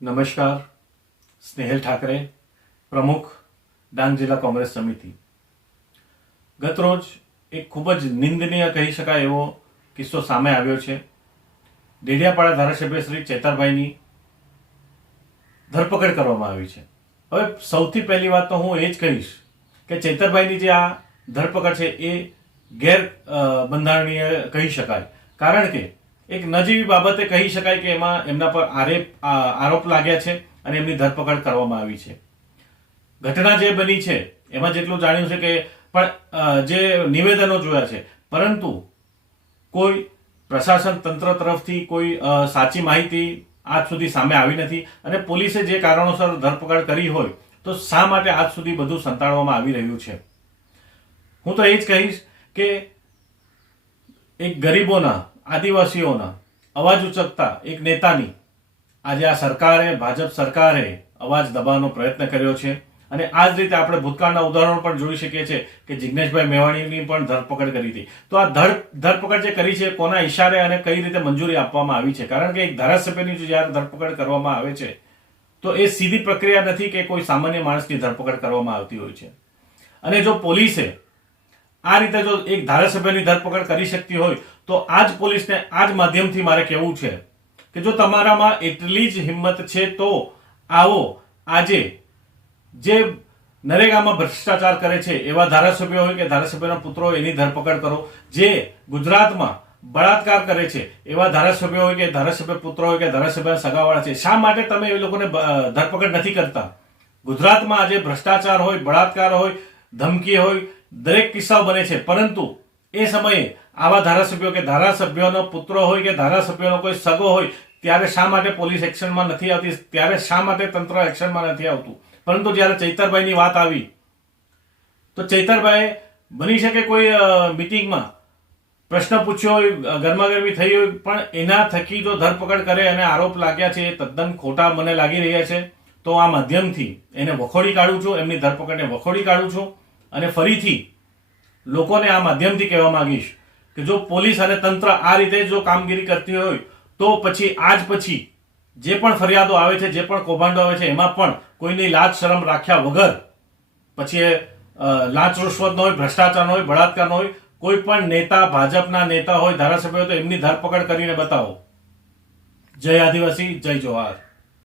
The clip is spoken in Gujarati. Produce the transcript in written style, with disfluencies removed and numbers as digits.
નમસ્કાર. સ્નેહલ ઠાકરે, પ્રમુખ, ડાંગ જિલ્લા કોંગ્રેસ સમિતિ. ગતરોજ એક ખૂબ જ નિંદનીય કહી શકાય એવો કિસ્સો સામે આવ્યો છે. ડેડિયાપાડા ધારાસભ્ય શ્રી ચેતરભાઈની ધરપકડ કરવામાં આવી છે. હવે સૌથી પહેલી વાત તો હું એ જ કહીશ કે ચેતરભાઈની જે આ ધરપકડ છે એ ગેર બંધારણીય કહી શકાય. કારણ કે એક નજીવી બાબતે કહી શકાય કે એમાં એમના પર આરોપ લાગ્યા છે અને એમની ધરપકડ કરવામાં આવી છે. ઘટના જે બની છે એમાં જેટલું જાણ્યું છે કે પણ જે નિવેદનો જોયા છે, પરંતુ કોઈ પ્રશાસન તંત્ર તરફથી કોઈ સાચી માહિતી આજ સુધી સામે આવી નથી અને પોલીસે જે કારણોસર ધરપકડ કરી હોય તો શા માટે આજ સુધી બધું સંતાડવામાં આવી રહ્યું છે. હું તો એ જ કહીશ કે એક ગરીબોના, આદિવાસીઓના અવાજ ઉચકતા એક નેતાની આજે આ સરકારે, ભાજપ સરકારે અવાજ દબાવવાનો પ્રયત્ન કર્યો છે. અને આ જ રીતે આપણે ભૂતકાળના ઉદાહરણો પણ જોઈ શકીએ છીએ કે જિગ્નેશભાઈ મેવાણીની પણ ધરપકડ કરી હતી. તો આ ધરપકડ જે કરી છે કોના ઈશારે અને કઈ રીતે મંજૂરી આપવામાં આવી છે? કારણ કે એક ધારાસભ્યની જ્યારે ધરપકડ કરવામાં આવે છે તો એ સીધી પ્રક્રિયા નથી કે કોઈ સામાન્ય માણસની ધરપકડ કરવામાં આવતી હોય છે. અને જો પોલીસે આ રીતે જો એક ધારાસભ્યની ધરપકડ કરી શકતી હોય તો આ જ પોલીસને આ જ માધ્યમથી મારે કહેવું છે કે જો તમારામાં એટલી જ હિંમત છે તો આવો આજે જે નરેગામાં ભ્રષ્ટાચાર કરે છે એવા ધારાસભ્યો હોય કે ધારાસભ્યના પુત્રો એની ધરપકડ કરો. જે ગુજરાતમાં બળાત્કાર કરે છે એવા ધારાસભ્યો હોય કે ધારાસભ્ય પુત્રો હોય કે ધારાસભ્યના સગાવાળા છે, શા માટે તમે એ લોકોને ધરપકડ નથી કરતા? ગુજરાતમાં આજે ભ્રષ્ટાચાર હોય, બળાત્કાર હોય, ધમકી હોય, દરેક કિસ્સાઓ બને છે, પરંતુ એ સમયે આવા ધારાસભ્યો કે ધારાસભ્યોનો પુત્રો હોય કે ધારાસભ્યોનો કોઈ સગો હોય ત્યારે શા માટે પોલીસ એક્શનમાં નથી આવતી? ત્યારે શા માટે તંત્ર એક્શનમાં નથી આવતું? પરંતુ જ્યારે ચૈતરભાઈની વાત આવી તો ચૈતરભાઈ બની શકે કોઈ મિટિંગમાં પ્રશ્ન પૂછ્યો હોય, ગરમાગરમી થઈ હોય, પણ એના થકી જો ધરપકડ કરે અને આરોપ લાગ્યા છે એ તદ્દન ખોટા મને લાગી રહ્યા છે. તો આ માધ્યમથી એને વખોડી કાઢું છું, એમની ધરપકડને વખોડી કાઢું છું અને ફરીથી લોકોને આ માધ્યમથી કહેવા માંગીશ કે જો પોલીસ અને તંત્ર આ રીતે જો કામગીરી કરતી હોય તો પછી જે પણ ફરિયાદો આવે છે, જે પણ કૌભાંડો આવે છે, એમાં પણ કોઈની લાજ શરમ રાખ્યા વગર પછી એ લાંચ રૂશ્વતનો હોય, ભ્રષ્ટાચારનો હોય, બળાત્કારનો હોય, કોઈ પણ નેતા, ભાજપના નેતા હોય, ધારાસભ્ય હોય તો એમની ધરપકડ કરીને બતાવો. જય આદિવાસી, જય જોહાર.